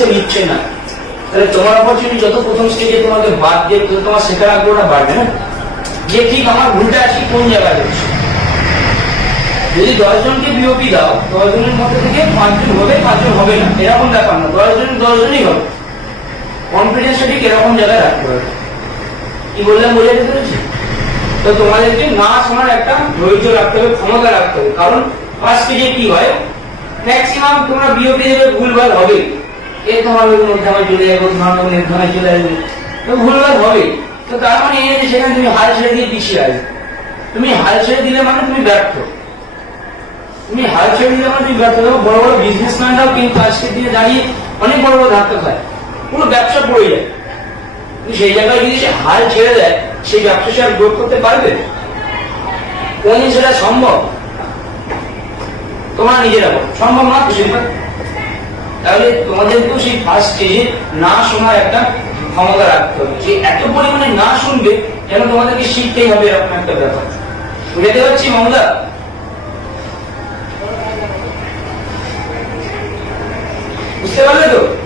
সে নিচ্ছে না, তাহলে তোমার অপরচুনিটি যত প্রথম স্টেজে তোমাকে বাদ দিয়ে তোমার শেখার আগ্রহটা বাড়বে না, যে ঠিক আমার ভুলটা আসি কোন জায়গায় হচ্ছে। যদি 10 জনকে বিওপি দাও, 10 জনের মধ্যে থেকে 5 জন হবে 5 জন হবে না, এরকম ব্যাপার না, 10 জনই হবে। কনফিডেন্সটা ঠিক এরকম জায়গায় রাখতে হবে। কি বললাম বোঝাতে পেরেছি? তো তোমাদেরকে না শোনার একটা ধৈর্য রাখতে হবে, ক্ষমতা রাখতে হবে। কারণ ফার্স্ট স্টেজে কি হয়, ম্যাক্সিমাম তোমরা বিওপি দেবে, ভুলভাল হবে, এ তোমার নির্ধারণে চলে যাবে, তোমার নির্ধারণে চলে আসবে, তো ভুলভাল হবে। তো তার মানে এই যে সেখানে তুমি হাল ছেড়ে দিয়ে পিছিয়ে আসবে। তুমি হাল ছেড়ে দিলে মানে তুমি ব্যর্থ। তুমি হাল ছেড়ে দিলে মানে তুমি ব্যর্থ। বড় বড় বিজনেসম্যানরাও কিন্তু আজকের দিনে দাঁড়িয়ে অনেক বড় বড় ধাক্কা খায়, পুরো ব্যবসা পড়ে যায়। সেই জায়গায় যদি সে হাল ছেড়ে দেয়, সেই ব্যবসা সে আর গ্রোথ করতে পারবে? কোন সেটা সম্ভব? তোমরা নিজেরা বলো, সম্ভব না তো সেটা। তাহলে তোমাদেরকেও সেই ফার্স্ট স্টেজে না শোনার একটা ক্ষমতা রাখতে হবে, যে এত পরিমাণে না শুনবে যেন তোমাদেরকে শিখতেই হবে, এরকম একটা ব্যাপার। বুঝতে পারছি মমতা? বুঝতে পারলে তো?